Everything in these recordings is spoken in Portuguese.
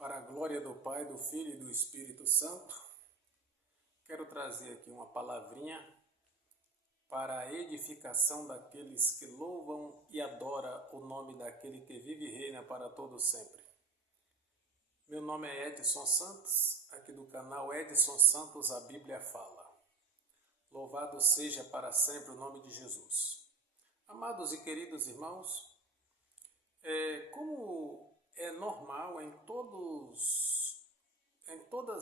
Para a glória do Pai, do Filho e do Espírito Santo, quero trazer aqui uma palavrinha para a edificação daqueles que louvam e adoram o nome daquele que vive e reina para todo sempre. Meu nome é Edson Santos, aqui do canal Edson Santos, a Bíblia fala. Louvado seja para sempre o nome de Jesus. Amados e queridos irmãos, como é normal em todas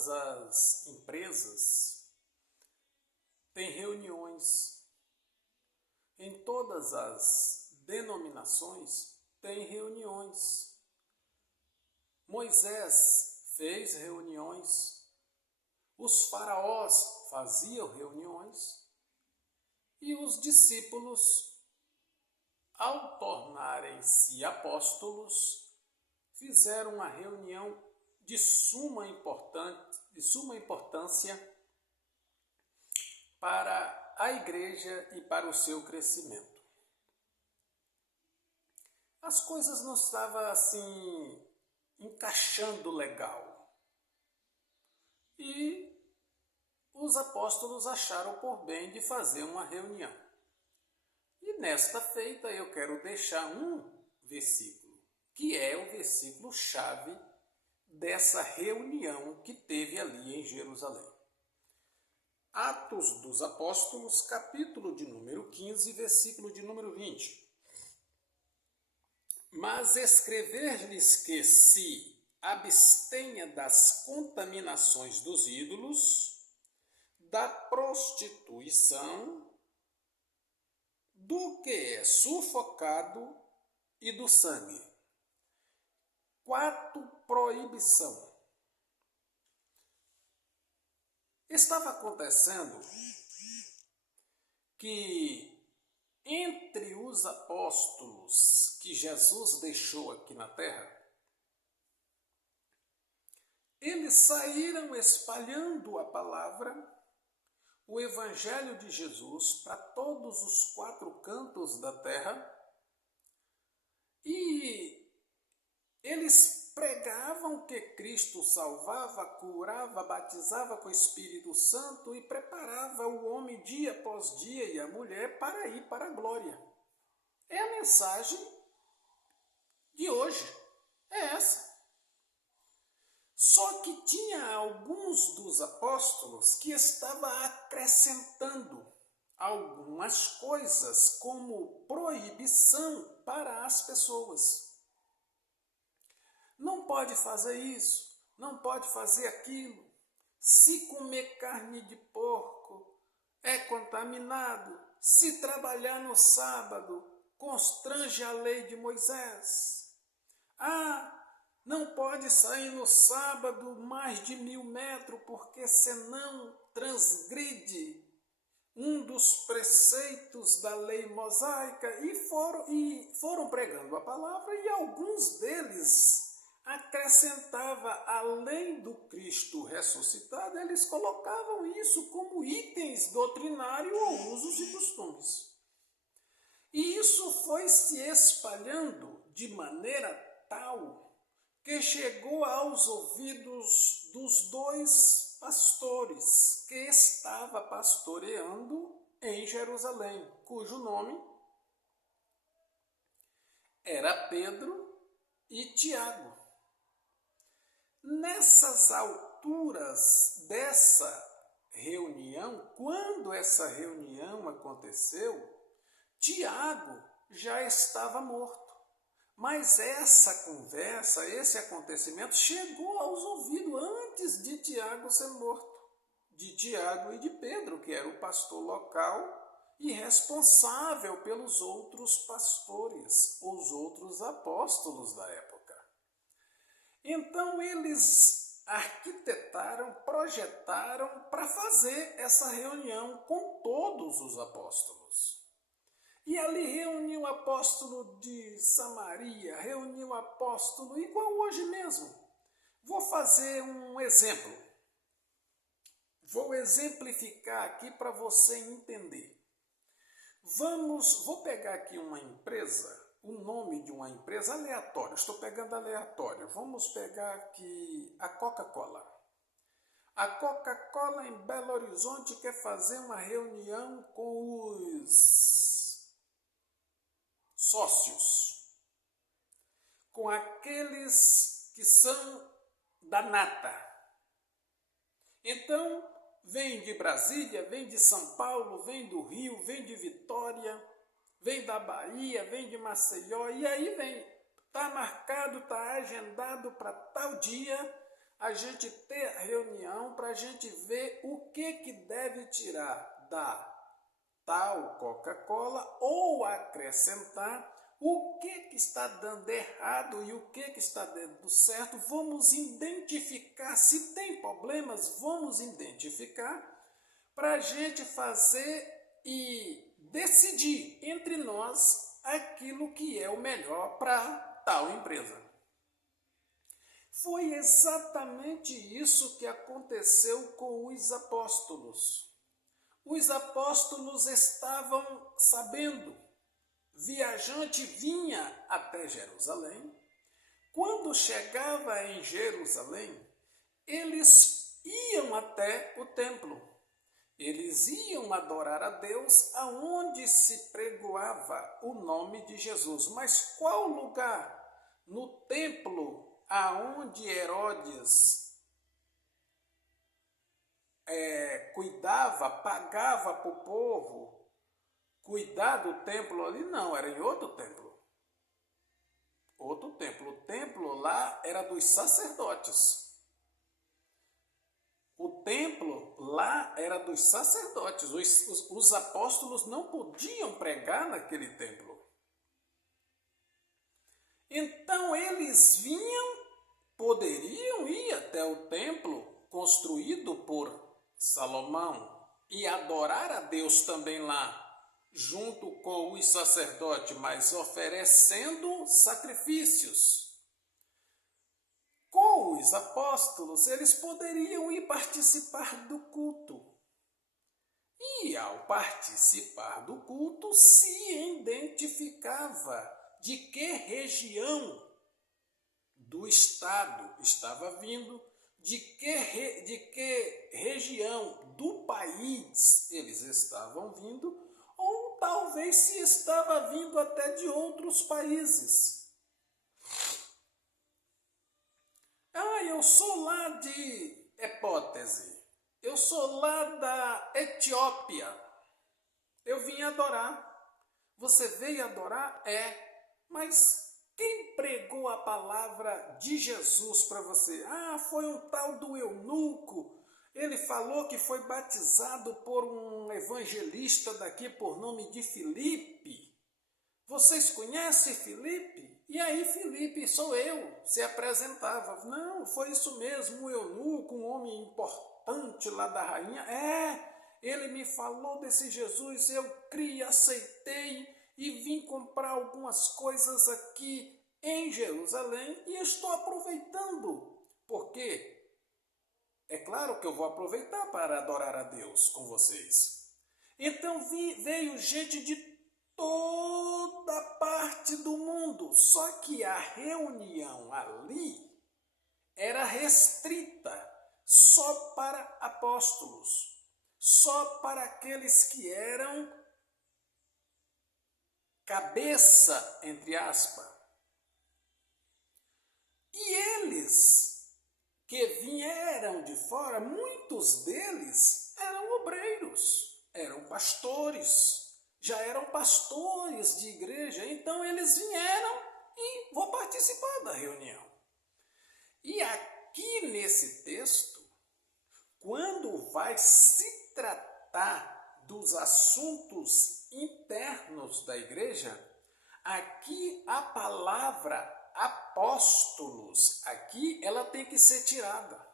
as empresas, tem reuniões. Em todas as denominações, tem reuniões. Moisés fez reuniões, os faraós faziam reuniões e os discípulos, ao tornarem-se apóstolos, fizeram uma reunião de suma importância para a igreja e para o seu crescimento. As coisas não estavam assim encaixando legal. E os apóstolos acharam por bem de fazer uma reunião. E nesta feita eu quero deixar um versículo, que é o versículo-chave dessa reunião que teve ali em Jerusalém. Atos dos Apóstolos, capítulo de número 15, versículo de número 20. Mas escrever-lhes que se abstenha das contaminações dos ídolos, da prostituição, do que é sufocado e do sangue. 4, proibição. Estava acontecendo que entre os apóstolos que Jesus deixou aqui na terra, eles saíram espalhando a palavra, o evangelho de Jesus para todos os 4 cantos da terra, e eles pregavam que Cristo salvava, curava, batizava com o Espírito Santo e preparava o homem dia após dia e a mulher para ir para a glória. É a mensagem de hoje, é essa. Só que tinha alguns dos apóstolos que estavam acrescentando algumas coisas como proibição para as pessoas. Não pode fazer isso, não pode fazer aquilo. Se comer carne de porco é contaminado. Se trabalhar no sábado, constrange a lei de Moisés. Não pode sair no sábado mais de 1000 metros, porque senão transgride um dos preceitos da lei mosaica. E foram pregando a palavra, e alguns deles acrescentava, além do Cristo ressuscitado, eles colocavam isso como itens doutrinários ou usos e costumes. E isso foi se espalhando de maneira tal que chegou aos ouvidos dos 2 pastores que estavam pastoreando em Jerusalém, cujo nome era Pedro e Tiago. Nessas alturas dessa reunião, quando essa reunião aconteceu, Tiago já estava morto. Mas essa conversa, esse acontecimento chegou aos ouvidos antes de Tiago ser morto. De Tiago e de Pedro, que era o pastor local e responsável pelos outros pastores, os outros apóstolos da época. Então eles arquitetaram, projetaram para fazer essa reunião com todos os apóstolos. E ali reuniu o apóstolo de Samaria, reuniu o apóstolo igual hoje mesmo. Vou fazer um exemplo. Vou exemplificar aqui para você entender. Vou pegar aqui uma empresa o nome de uma empresa aleatória, estou pegando aleatória, vamos pegar aqui a Coca-Cola. A Coca-Cola em Belo Horizonte quer fazer uma reunião com os sócios, com aqueles que são da nata. Então, vem de Brasília, vem de São Paulo, vem do Rio, vem de Vitória, vem da Bahia, vem de Maceió, e aí vem, está marcado, está agendado para tal dia a gente ter a reunião para a gente ver o que deve tirar da tal Coca-Cola ou acrescentar o que está dando errado e o que está dando certo. Vamos identificar, se tem problemas, vamos identificar para a gente fazer e decidir entre nós aquilo que é o melhor para tal empresa. Foi exatamente isso que aconteceu com os apóstolos. Os apóstolos estavam sabendo, viajante vinha até Jerusalém. Quando chegava em Jerusalém, eles iam até o templo. Eles iam adorar a Deus aonde se pregoava o nome de Jesus. Mas qual lugar? No templo aonde Herodes cuidava, pagava para o povo cuidar do templo ali? Não, era em outro templo. Outro templo. O templo lá era dos sacerdotes. O templo lá era dos sacerdotes. Os apóstolos não podiam pregar naquele templo. Então eles poderiam ir até o templo construído por Salomão e adorar a Deus também lá, junto com os sacerdotes, mas oferecendo sacrifícios. Com os apóstolos, eles poderiam ir participar do culto. E ao participar do culto, se identificava de que região do estado estava vindo, de que região do país eles estavam vindo, ou talvez se estava vindo até de outros países. Eu sou lá de hipótese, eu sou lá da Etiópia, eu vim adorar. Você veio adorar? Mas quem pregou a palavra de Jesus para você? Foi um tal do eunuco. Ele falou que foi batizado por um evangelista daqui por nome de Filipe. Vocês conhecem Filipe? E aí Filipe, sou eu, se apresentava. Não, foi isso mesmo, um eunuco, um homem importante lá da rainha. Ele me falou desse Jesus, eu criei, aceitei e vim comprar algumas coisas aqui em Jerusalém e estou aproveitando, porque é claro que eu vou aproveitar para adorar a Deus com vocês. Então veio gente de toda parte do mundo, só que a reunião ali era restrita só para apóstolos, só para aqueles que eram cabeça, entre aspas. E eles que vieram de fora, muitos deles eram obreiros, eram pastores, já eram pastores de igreja, então eles vieram e vou participar da reunião. E aqui nesse texto, quando vai se tratar dos assuntos internos da igreja, aqui a palavra apóstolos, aqui ela tem que ser tirada.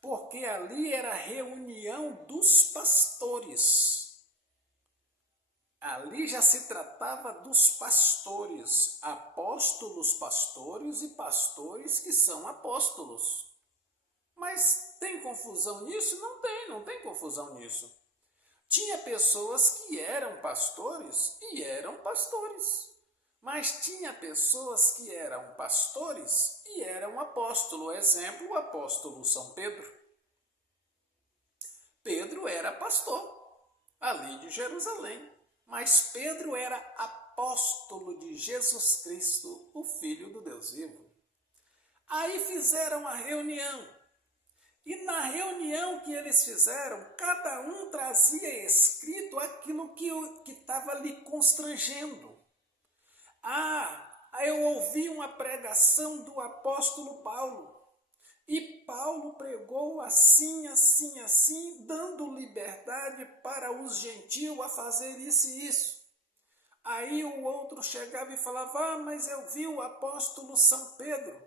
Porque ali era a reunião dos pastores. Ali já se tratava dos pastores, apóstolos, pastores e pastores que são apóstolos. Mas tem confusão nisso? Não tem confusão nisso. Tinha pessoas que eram pastores e eram pastores. Mas tinha pessoas que eram pastores e eram apóstolos. Exemplo, o apóstolo São Pedro. Pedro era pastor ali de Jerusalém, mas Pedro era apóstolo de Jesus Cristo, o Filho do Deus vivo. Aí fizeram a reunião. E na reunião que eles fizeram, cada um trazia escrito aquilo que estava lhe constrangendo. Eu ouvi uma pregação do apóstolo Paulo. E Paulo pregou assim, assim, assim, dando liberdade para os gentios a fazer isso e isso. Aí o outro chegava e falava, mas eu vi o apóstolo São Pedro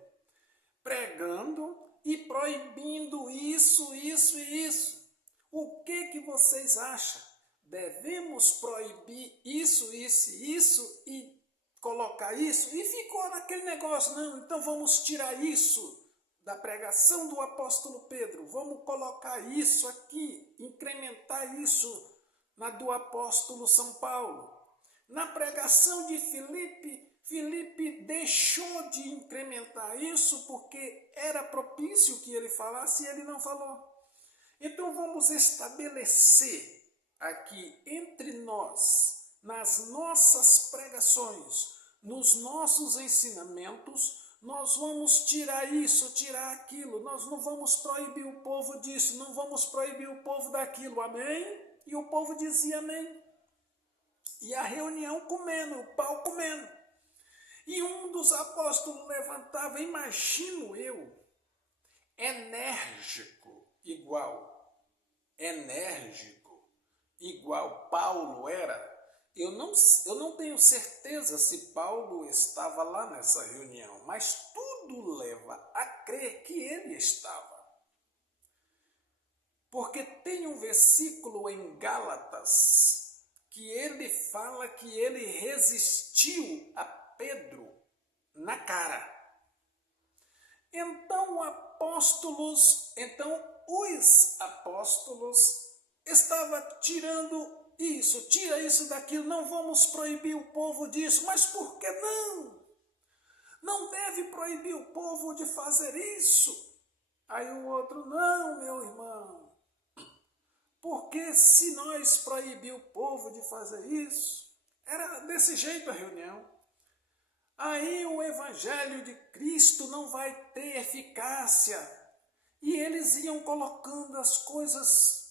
pregando e proibindo isso, isso e isso. O que vocês acham? Devemos proibir isso, isso e isso e colocar isso? E ficou naquele negócio, não, então vamos tirar isso da pregação do apóstolo Pedro, vamos colocar isso aqui, incrementar isso na do apóstolo São Paulo. Na pregação de Filipe deixou de incrementar isso porque era propício que ele falasse e ele não falou. Então vamos estabelecer aqui entre nós, nas nossas pregações, nos nossos ensinamentos, nós vamos tirar isso, tirar aquilo, nós não vamos proibir o povo disso, não vamos proibir o povo daquilo, amém? E o povo dizia amém. E a reunião comendo, o pau comendo. E um dos apóstolos levantava, imagino eu, enérgico igual Paulo era. Eu não tenho certeza se Paulo estava lá nessa reunião, mas tudo leva a crer que ele estava. Porque tem um versículo em Gálatas que ele fala que ele resistiu a Pedro na cara. Então os apóstolos estavam tirando isso, tira isso daquilo, não vamos proibir o povo disso, mas por que não? Não deve proibir o povo de fazer isso. Aí o outro, não, meu irmão, porque se nós proibir o povo de fazer isso, era desse jeito a reunião. Aí o evangelho de Cristo não vai ter eficácia. E eles iam colocando as coisas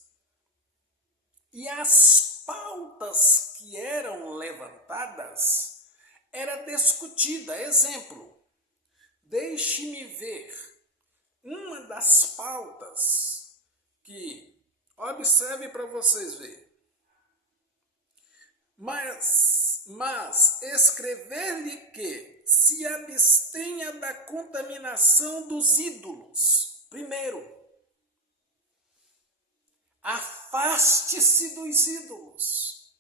e as pautas que eram levantadas era discutida. Exemplo, deixe-me ver uma das pautas que, observe para vocês verem. Mas escrever-lhe que se abstenha da contaminação dos ídolos. Primeiro, afaste-se dos ídolos.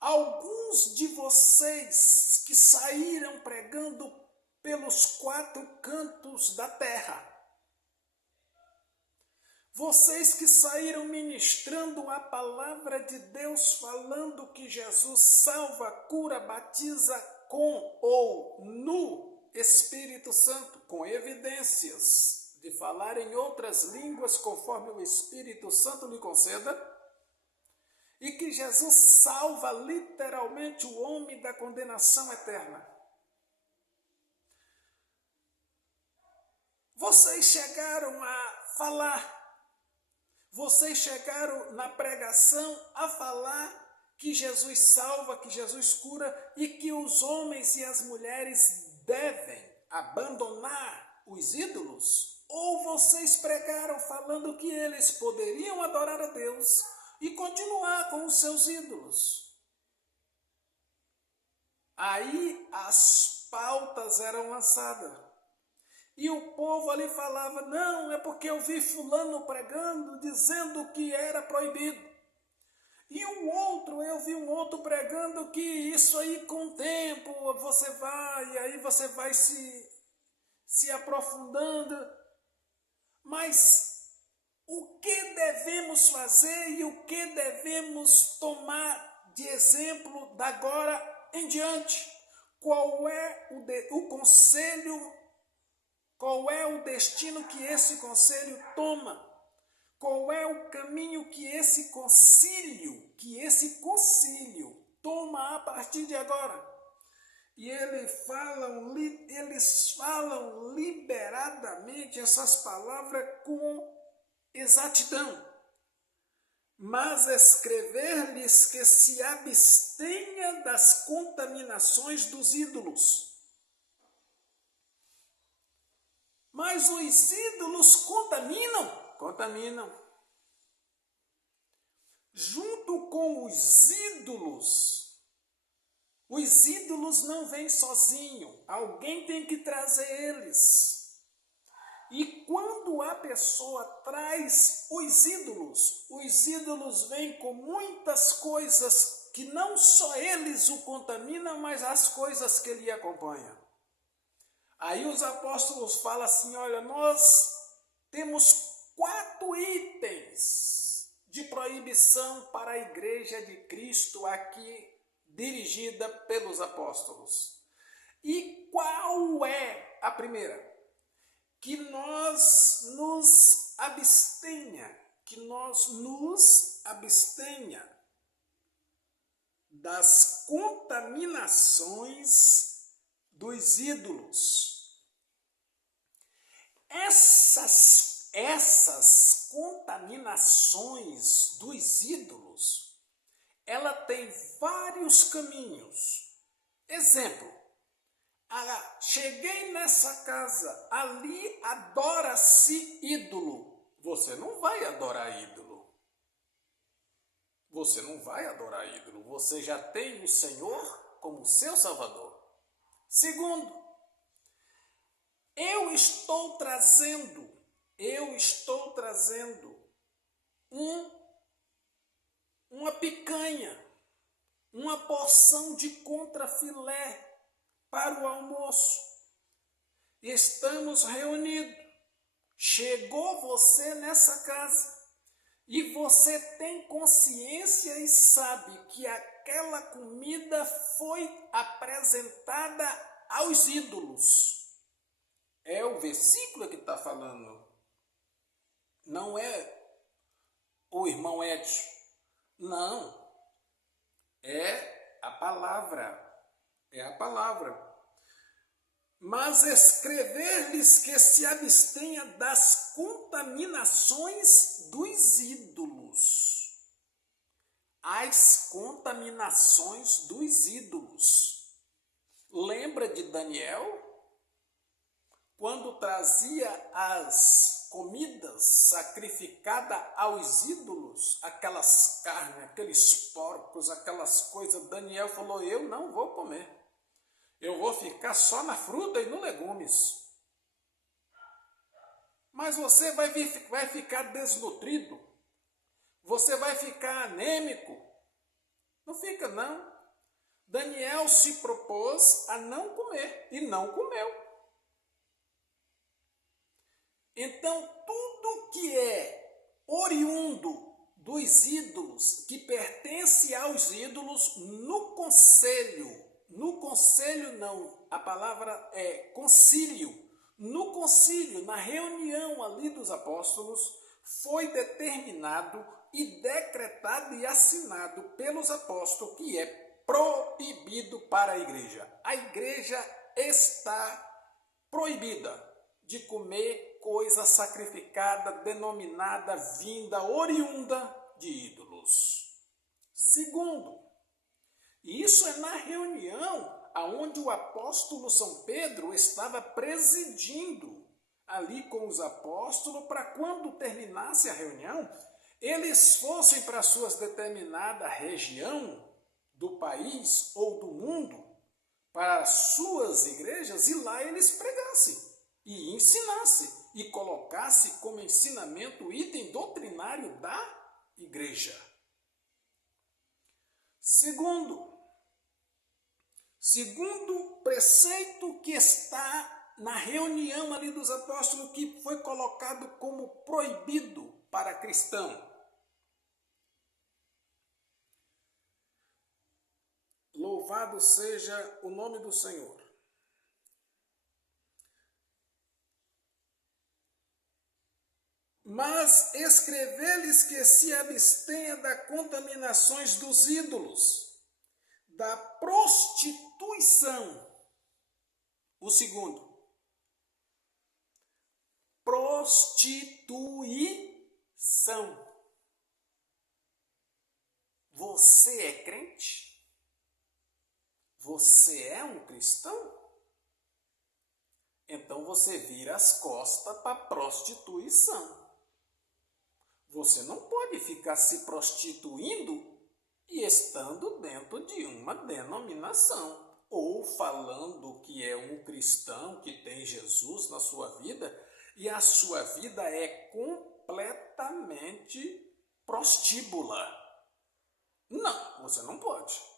Alguns de vocês que saíram pregando pelos 4 cantos da terra, vocês que saíram ministrando a palavra de Deus, falando que Jesus salva, cura, batiza com ou no Espírito Santo, com evidências de falar em outras línguas conforme o Espírito Santo lhe conceda, e que Jesus salva literalmente o homem da condenação eterna. Vocês chegaram a falar, vocês chegaram na pregação a falar que Jesus salva, que Jesus cura e que os homens e as mulheres devem abandonar os ídolos? Ou vocês pregaram falando que eles poderiam adorar a Deus e continuar com os seus ídolos? Aí as pautas eram lançadas. E o povo ali falava, não, é porque eu vi fulano pregando, dizendo que era proibido. E eu vi um outro pregando que isso aí com o tempo aí você vai se aprofundando. Mas o que devemos fazer e o que devemos tomar de exemplo da agora em diante, qual é o conselho, qual é o destino que esse conselho toma? Qual é o caminho que esse concílio toma a partir de agora? E eles falam liberadamente essas palavras com exatidão. Mas escrever-lhes que se abstenha das contaminações dos ídolos. Mas os ídolos contaminam? Contaminam. Junto com os ídolos não vêm sozinho, alguém tem que trazer eles. E quando a pessoa traz os ídolos vêm com muitas coisas que não só eles o contaminam, mas as coisas que lhe acompanham. Aí os apóstolos falam assim, olha, nós temos 4 itens de proibição para a igreja de Cristo aqui, dirigida pelos apóstolos. E qual é a primeira? Que nós nos abstenha das contaminações dos ídolos. Essas contaminações dos ídolos, ela tem vários caminhos. Exemplo, cheguei nessa casa, ali adora-se ídolo. Você não vai adorar ídolo. Você já tem o Senhor como seu Salvador. Segundo, eu estou trazendo uma picanha, uma porção de contrafilé para o almoço. Estamos reunidos. Chegou você nessa casa e você tem consciência e sabe que aquela comida foi apresentada aos ídolos. É o versículo que está falando. Não é o irmão Edson. Não. É a palavra. Mas escrever-lhes que se abstenha das contaminações dos ídolos. As contaminações dos ídolos. Lembra de Daniel? Quando trazia as comidas sacrificadas aos ídolos, aquelas carnes, aqueles porcos, aquelas coisas, Daniel falou, eu não vou comer. Eu vou ficar só na fruta e no legumes. Mas você vai ficar desnutrido. Você vai ficar anêmico. Não fica, não. Daniel se propôs a não comer e não comeu. Então, tudo que é oriundo dos ídolos, que pertence aos ídolos, no conselho não, a palavra é concílio. No concílio, na reunião ali dos apóstolos, foi determinado e decretado e assinado pelos apóstolos que é proibido para a igreja. A igreja está proibida de comer coisa sacrificada, denominada, vinda, oriunda de ídolos. Segundo, isso é na reunião aonde o apóstolo São Pedro estava presidindo ali com os apóstolos, para quando terminasse a reunião, eles fossem para suas determinada região do país ou do mundo, para suas igrejas, e lá eles pregassem e ensinassem e colocassem como ensinamento o item doutrinário da igreja. Segundo preceito que está na reunião ali dos apóstolos, que foi colocado como proibido para cristão. Louvado seja o nome do Senhor. Mas escrever-lhes que se abstenha da contaminações dos ídolos, da prostituição. O segundo, prostituição. Você é crente? Você é um cristão? Então você vira as costas para a prostituição. Você não pode ficar se prostituindo e estando dentro de uma denominação, ou falando que é um cristão que tem Jesus na sua vida e a sua vida é completamente prostíbula. Não, você não pode.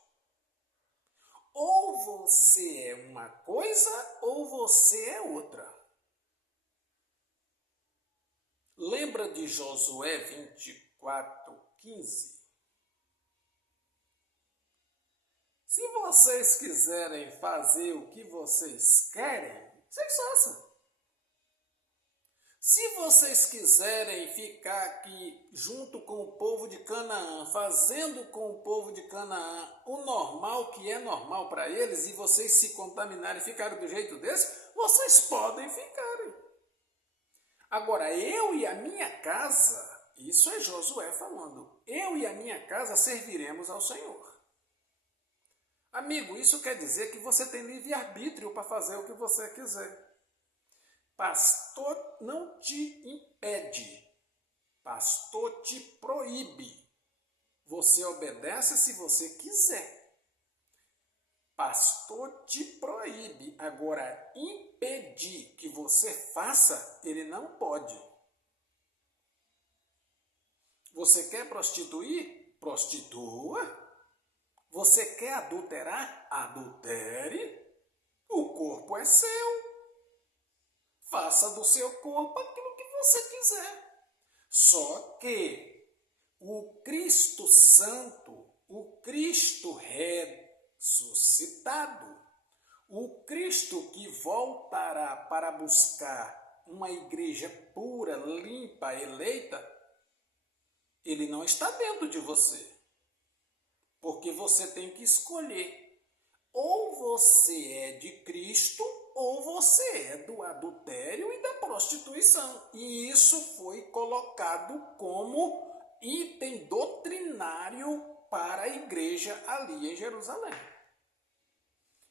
Ou você é uma coisa ou você é outra. Lembra de Josué 24:15? Se vocês quiserem fazer o que vocês querem, vocês façam. Se vocês quiserem ficar aqui junto com o povo de Canaã, fazendo com o povo de Canaã o normal que é normal para eles, e vocês se contaminarem e ficarem do jeito desse, vocês podem ficarem. Agora, eu e a minha casa, isso é Josué falando, eu e a minha casa serviremos ao Senhor. Amigo, isso quer dizer que você tem livre-arbítrio para fazer o que você quiser. Pastor não te impede, pastor te proíbe. Você obedece se você quiser. Pastor te proíbe. Agora, impedir que você faça, ele não pode. Você quer prostituir? Prostitua. Você quer adulterar? Adultere. O corpo é seu. Faça do seu corpo aquilo que você quiser. Só que o Cristo Santo, o Cristo ressuscitado, o Cristo que voltará para buscar uma igreja pura, limpa, eleita, ele não está dentro de você. Porque você tem que escolher. Ou você é de Cristo, ou você é do adultério e da prostituição. E isso foi colocado como item doutrinário para a igreja ali em Jerusalém.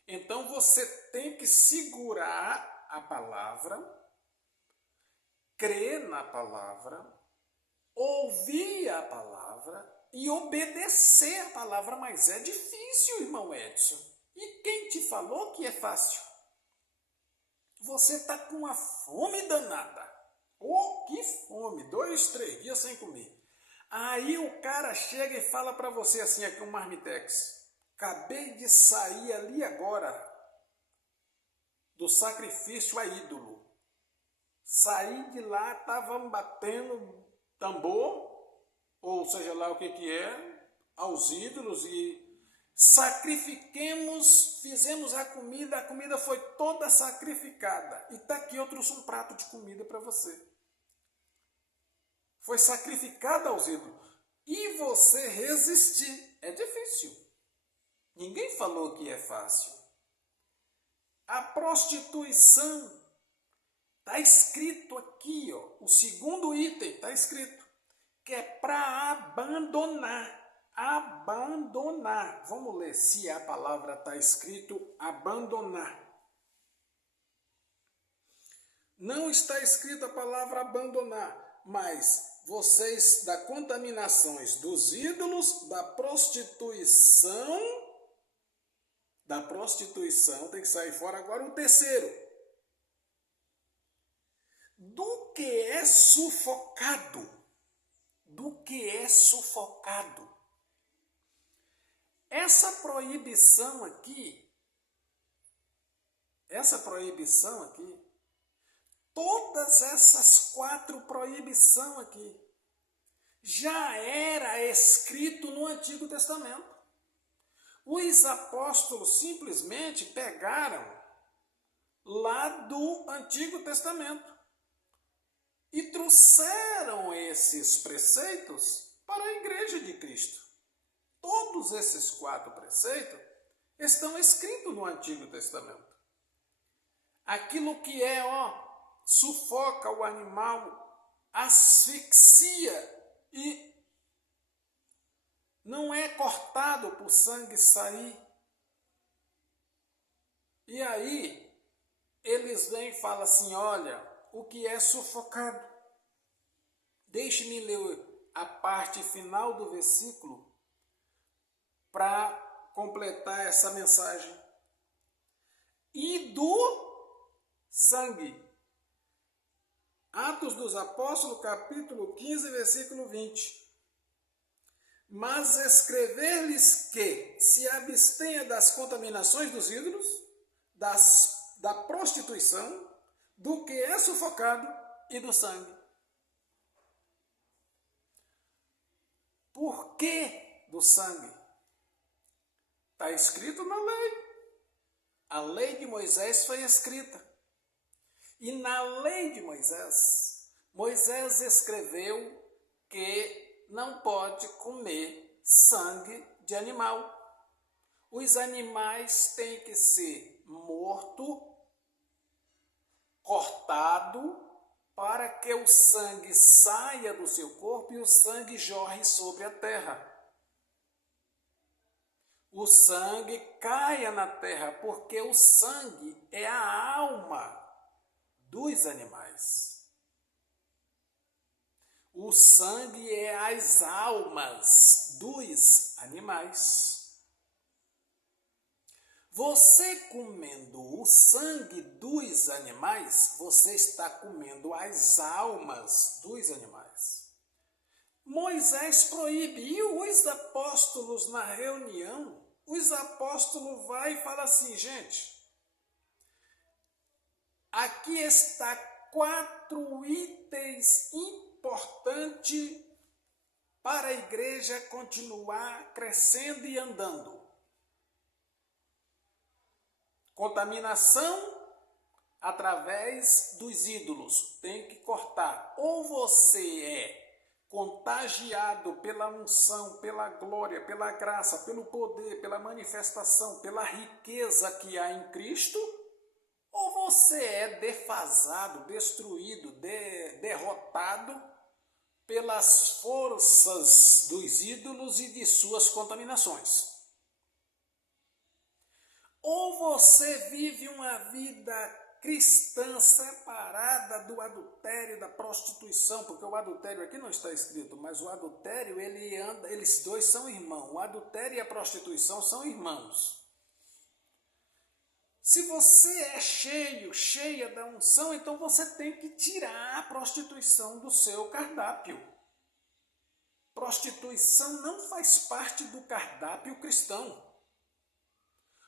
Então você tem que segurar a palavra, crer na palavra, ouvir a palavra e obedecer a palavra. Mas é difícil, irmão Edson. E quem te falou que é fácil? Você está com uma fome danada. Oh, que fome! 2, 3 dias sem comer. Aí o cara chega e fala para você assim, aqui um marmitex. Acabei de sair ali agora do sacrifício a ídolo. Saí de lá, estavam batendo tambor, ou seja lá o que é, aos ídolos e sacrifiquemos, fizemos a comida foi toda sacrificada. E está aqui eu trouxe um prato de comida para você. Foi sacrificada aos ídolos. E você resistir. É difícil. Ninguém falou que é fácil. A prostituição, está escrito aqui, ó, o segundo item está escrito, que é para abandonar. Abandonar. Vamos ler se a palavra está escrito abandonar. Não está escrita a palavra abandonar, mas vocês da contaminações dos ídolos, da prostituição tem que sair fora. Agora o terceiro, do que é sufocado, essa proibição aqui, todas essas 4 proibições aqui, já era escrito no Antigo Testamento. Os apóstolos simplesmente pegaram lá do Antigo Testamento e trouxeram esses preceitos para a Igreja de Cristo. Todos esses 4 preceitos estão escritos no Antigo Testamento. Aquilo que sufoca o animal, asfixia e não é cortado para o sangue sair. E aí, eles vêm e falam assim, olha, o que é sufocado? Deixe-me ler a parte final do versículo para completar essa mensagem. E do sangue. Atos dos Apóstolos, capítulo 15, versículo 20. Mas escrever-lhes que se abstenha das contaminações dos ídolos, da prostituição, do que é sufocado e do sangue. Por que do sangue? Está escrito na lei. A lei de Moisés foi escrita. E na lei de Moisés, Moisés escreveu que não pode comer sangue de animal. Os animais têm que ser morto, cortado, para que o sangue saia do seu corpo e o sangue jorre sobre a terra. O sangue caia na terra, porque o sangue é a alma dos animais. O sangue é as almas dos animais. Você comendo o sangue dos animais, você está comendo as almas dos animais. Moisés proíbe, e os apóstolos na reunião, os apóstolos vão e falam assim, gente, aqui está 4 itens importantes para a igreja continuar crescendo e andando. Contaminação através dos ídolos. Tem que cortar. Ou você é contagiado pela unção, pela glória, pela graça, pelo poder, pela manifestação, pela riqueza que há em Cristo, ou você é defasado, destruído, derrotado pelas forças dos ídolos e de suas contaminações. Ou você vive uma vida cristã separada do adultério, da prostituição, porque o adultério aqui não está escrito, mas o adultério, eles dois são irmãos. O adultério e a prostituição são irmãos. Se você é cheia da unção, então você tem que tirar a prostituição do seu cardápio. Prostituição não faz parte do cardápio cristão.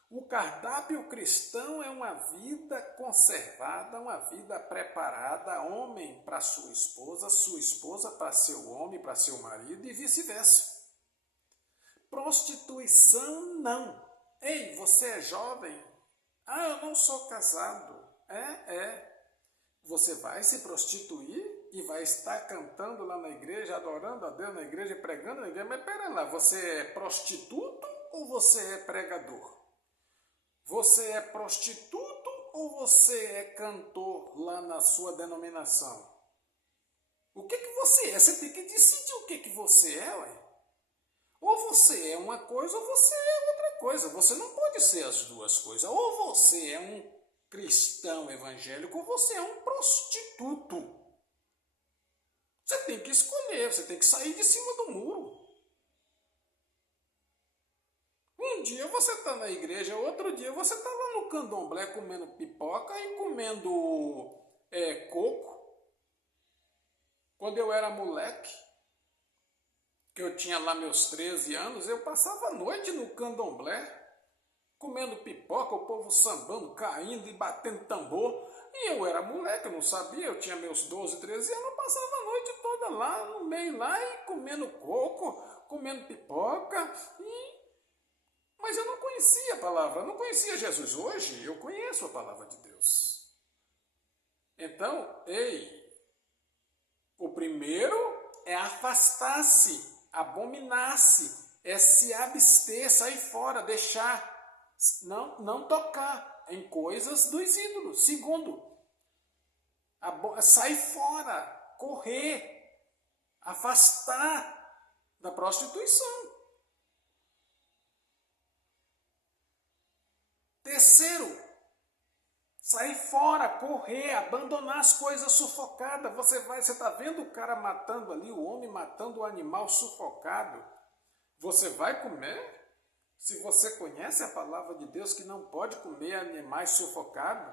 O cardápio cristão é uma vida conservada, uma vida preparada, homem para sua esposa para seu homem, para seu marido e vice-versa. Prostituição não. Ei, você é jovem? Ah, eu não sou casado. Você vai se prostituir e vai estar cantando lá na igreja, adorando a Deus na igreja, pregando na igreja. Mas pera lá, você é prostituto ou você é pregador? Você é prostituto ou você é cantor lá na sua denominação? O que você é? Você tem que decidir o que você é, ué. Ou você é uma coisa ou você é outra coisa. Você não pode ser as duas coisas. Ou você é um cristão evangélico ou você é um prostituto. Você tem que escolher, você tem que sair de cima do muro. Um dia você está na igreja, outro dia você está lá no candomblé comendo pipoca e comendo coco. Quando eu era moleque, que eu tinha lá meus 13 anos, eu passava a noite no candomblé, comendo pipoca, o povo sambando, caindo e batendo tambor. E eu era moleque, eu não sabia, eu tinha meus 12, 13 anos, eu passava a noite toda lá, no meio lá, e comendo coco, comendo pipoca, Mas eu não conhecia a palavra, eu não conhecia Jesus. Hoje eu conheço a palavra de Deus. Então, o primeiro é afastar-se, abominar-se, é se abster, sair fora, deixar, não tocar em coisas dos ídolos. Segundo, sair fora, correr, afastar da prostituição. Terceiro, sair fora, correr, abandonar as coisas sufocadas. Você está vendo o cara matando ali, o homem matando o animal sufocado. Você vai comer? Se você conhece a palavra de Deus que não pode comer animais sufocados.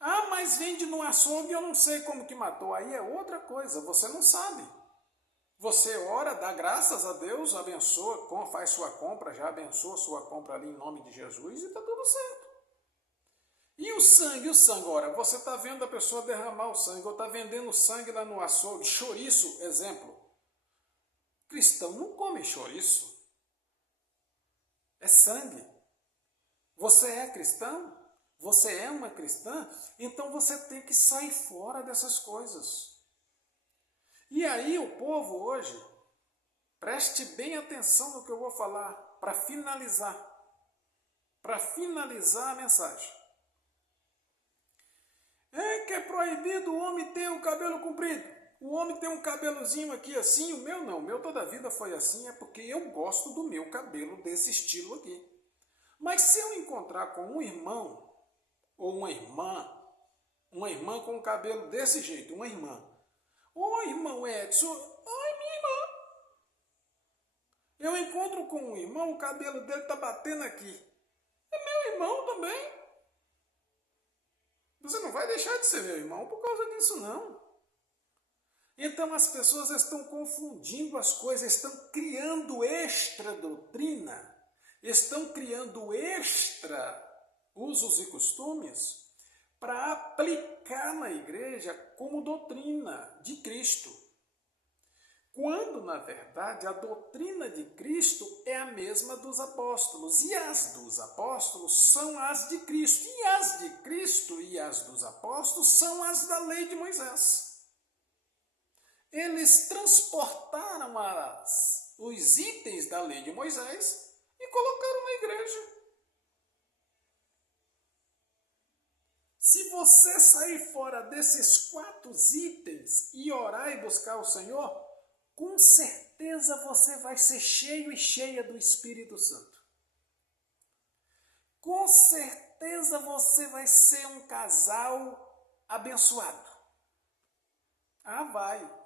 Ah, mas vende no açougue, eu não sei como que matou. Aí é outra coisa, você não sabe. Você ora, dá graças a Deus, abençoa, faz sua compra, já abençoa sua compra ali em nome de Jesus e está tudo certo. E o sangue, ora, você está vendo a pessoa derramar o sangue, ou está vendendo sangue lá no açougue, chouriço, exemplo. Cristão não come chouriço. É sangue. Você é cristão? Você é uma cristã? Então você tem que sair fora dessas coisas. E aí o povo hoje, preste bem atenção no que eu vou falar, para finalizar a mensagem. É que é proibido o homem ter o cabelo comprido. O homem tem um cabelozinho aqui assim, o meu não. O meu toda a vida foi assim, é porque eu gosto do meu cabelo desse estilo aqui. Mas se eu encontrar com um irmão ou uma irmã com o cabelo desse jeito, uma irmã. Oi, irmão Edson. Oi, minha irmã. Eu encontro com um irmão, o cabelo dele está batendo aqui. É meu irmão também. Você não vai deixar de ser meu irmão por causa disso, não. Então as pessoas estão confundindo as coisas, estão criando extra doutrina, estão criando extra usos e costumes para aplicar na igreja como doutrina de Cristo. Quando, na verdade, a doutrina de Cristo é a mesma dos apóstolos. E as dos apóstolos são as de Cristo. E as de Cristo e as dos apóstolos são as da lei de Moisés. Eles transportaram os itens da lei de Moisés e colocaram na igreja. Se você sair fora desses 4 itens e orar e buscar o Senhor, com certeza você vai ser cheio e cheia do Espírito Santo. Com certeza você vai ser um casal abençoado. Ah, vai.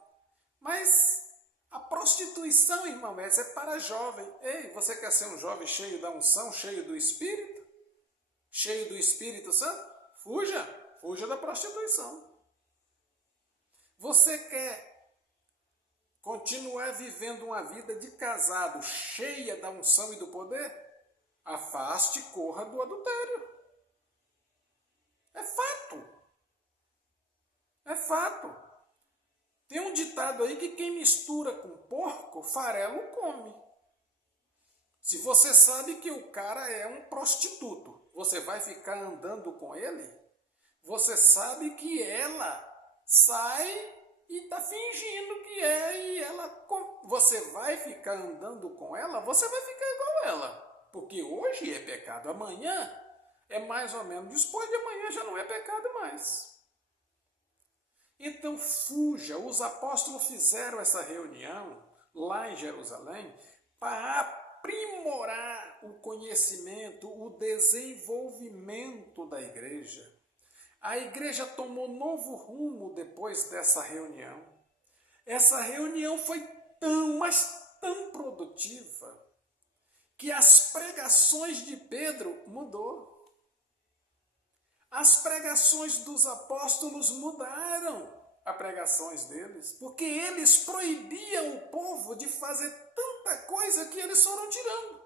Mas a prostituição, irmão, essa é para jovem. Ei, você quer ser um jovem cheio da unção, cheio do Espírito? Cheio do Espírito Santo? Fuja da prostituição. Você quer continuar vivendo uma vida de casado cheia da unção e do poder? Afaste e corra do adultério. É fato. É fato. Tem um ditado aí que quem mistura com porco, farelo come. Se você sabe que o cara é um prostituto, você vai ficar andando com ele? Você sabe que ela sai e está fingindo que é, e você vai ficar andando com ela? Você vai ficar igual ela. Porque hoje é pecado, amanhã é mais ou menos, depois de amanhã já não é pecado mais. Então fuja, os apóstolos fizeram essa reunião lá em Jerusalém para aprimorar o conhecimento, o desenvolvimento da igreja. A igreja tomou novo rumo depois dessa reunião. Essa reunião foi mas tão produtiva, que as pregações de Pedro mudou. As pregações dos apóstolos mudaram as pregações deles, porque eles proibiam o povo de fazer tanta coisa que eles foram tirando.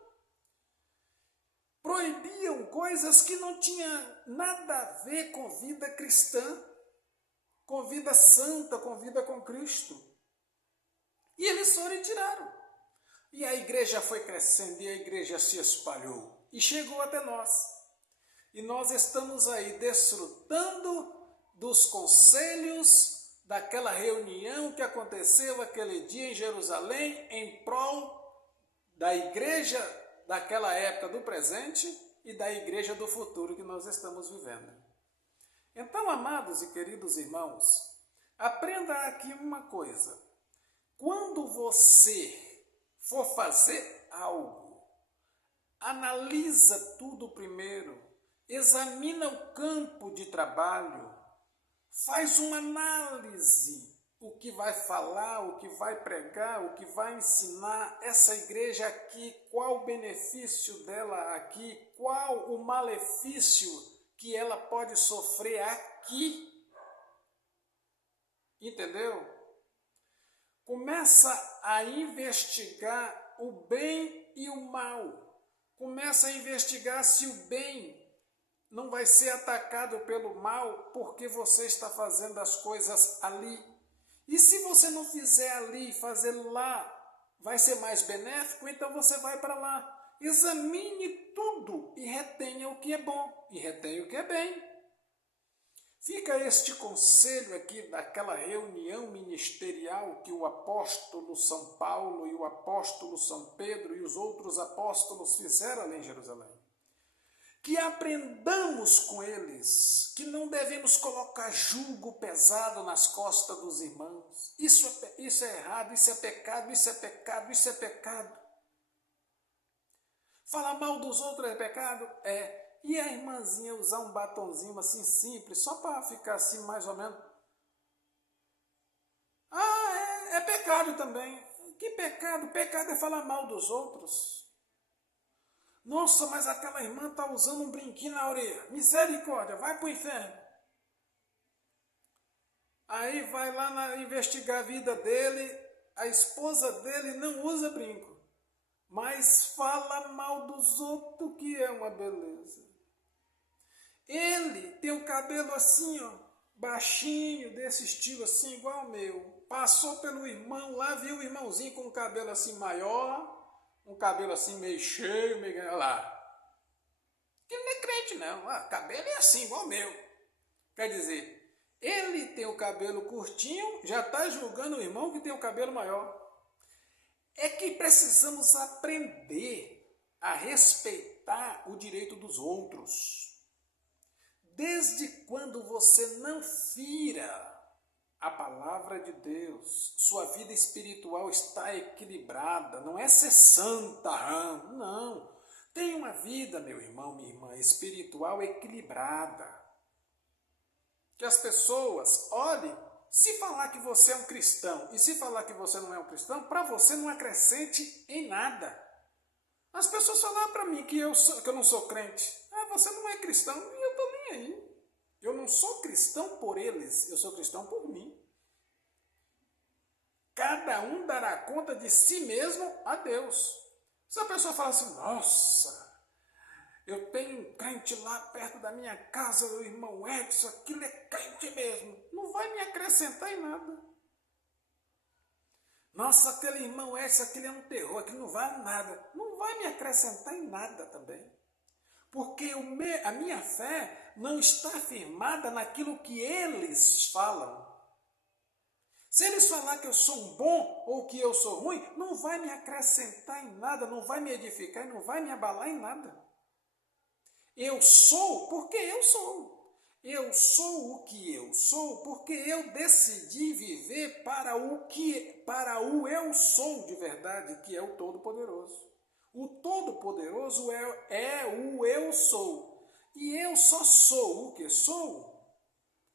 Proibiam coisas que não tinham nada a ver com vida cristã, com vida santa, com vida com Cristo. E eles foram e tiraram. E a igreja foi crescendo e a igreja se espalhou e chegou até nós. E nós estamos aí desfrutando dos conselhos daquela reunião que aconteceu aquele dia em Jerusalém em prol da igreja daquela época do presente e da igreja do futuro que nós estamos vivendo. Então, amados e queridos irmãos, aprenda aqui uma coisa. Quando você for fazer algo, analisa tudo primeiro, examina o campo de trabalho, faz uma análise, o que vai falar, o que vai pregar, o que vai ensinar, essa igreja aqui, qual o benefício dela aqui, qual o malefício que ela pode sofrer aqui. Entendeu? Começa a investigar o bem e o mal. Começa a investigar se o bem não vai ser atacado pelo mal porque você está fazendo as coisas ali. E se você não fizer ali e fazer lá, vai ser mais benéfico, então você vai para lá. Examine tudo e retenha o que é bom e retenha o que é bem. Fica este conselho aqui daquela reunião ministerial que o apóstolo São Paulo e o apóstolo São Pedro e os outros apóstolos fizeram ali em Jerusalém. Que aprendamos com eles, que não devemos colocar jugo pesado nas costas dos irmãos. Isso é errado, isso é pecado, isso é pecado, isso é pecado. Falar mal dos outros é pecado? É. E a irmãzinha usar um batonzinho assim simples, só para ficar assim mais ou menos? Ah, é pecado também. Que pecado? Pecado é falar mal dos outros. Nossa, mas aquela irmã está usando um brinquinho na orelha. Misericórdia, vai para o inferno. Aí vai lá investigar a vida dele, a esposa dele não usa brinco, mas fala mal dos outros, que é uma beleza. Ele tem o cabelo assim, ó, baixinho, desse estilo assim, igual ao meu. Passou pelo irmão lá, viu o irmãozinho com o cabelo assim maior, um cabelo assim meio cheio, meio... Olha lá. Ele não é crente não, cabelo é assim, igual ao meu. Quer dizer, ele tem o cabelo curtinho, já está julgando o irmão que tem o cabelo maior. É que precisamos aprender a respeitar o direito dos outros. Desde quando você não fira a palavra de Deus, sua vida espiritual está equilibrada, não é ser santa, não. Tenha uma vida, meu irmão, minha irmã, espiritual equilibrada. Que as pessoas olhem, se falar que você é um cristão e se falar que você não é um cristão, para você não acrescente em nada. As pessoas falaram para mim que eu não sou crente. Você não é cristão e eu estou nem aí. Eu não sou cristão por eles, eu sou cristão por mim. Cada um dará conta de si mesmo a Deus. Se a pessoa fala assim, nossa, eu tenho um crente lá perto da minha casa, o irmão Edson, aquilo é crente mesmo. Não vai me acrescentar em nada. Nossa, aquele irmão Edson, aquele é um terror, aquilo não vale nada. Não vai me acrescentar em nada também. Porque a minha fé não está firmada naquilo que eles falam. Se eles falar que eu sou um bom ou que eu sou ruim, não vai me acrescentar em nada, não vai me edificar, não vai me abalar em nada. Eu sou porque eu sou. Eu sou o que eu sou porque eu decidi viver para o eu sou de verdade, que é o Todo-Poderoso. O Todo-Poderoso é o eu sou. E eu só sou o que sou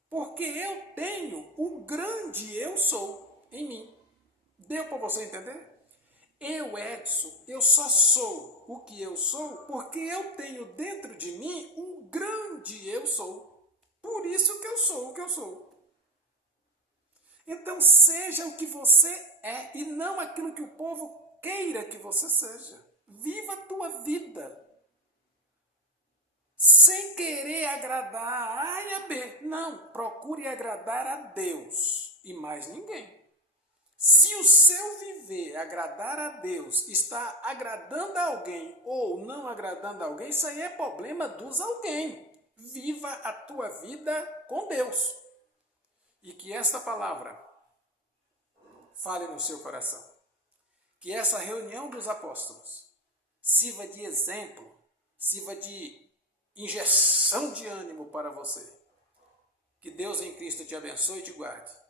porque eu tenho o grande eu sou em mim. Deu para você entender? Eu, Edson, eu só sou o que eu sou porque eu tenho dentro de mim um grande eu sou. Por isso que eu sou o que eu sou. Então seja o que você é e não aquilo que o povo queira que você seja. Viva a tua vida. Sem querer agradar a A e a B. Não, procure agradar a Deus e mais ninguém. Se o seu viver agradar a Deus, está agradando a alguém ou não agradando a alguém, isso aí é problema dos alguém. Viva a tua vida com Deus. E que esta palavra fale no seu coração. Que essa reunião dos apóstolos sirva de exemplo, sirva de injeção de ânimo para você. Que Deus em Cristo te abençoe e te guarde.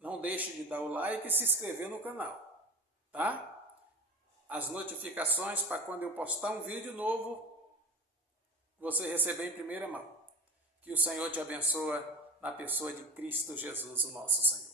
Não deixe de dar o like e se inscrever no canal, tá? As notificações para quando eu postar um vídeo novo, você receber em primeira mão. Que o Senhor te abençoe na pessoa de Cristo Jesus, o nosso Senhor.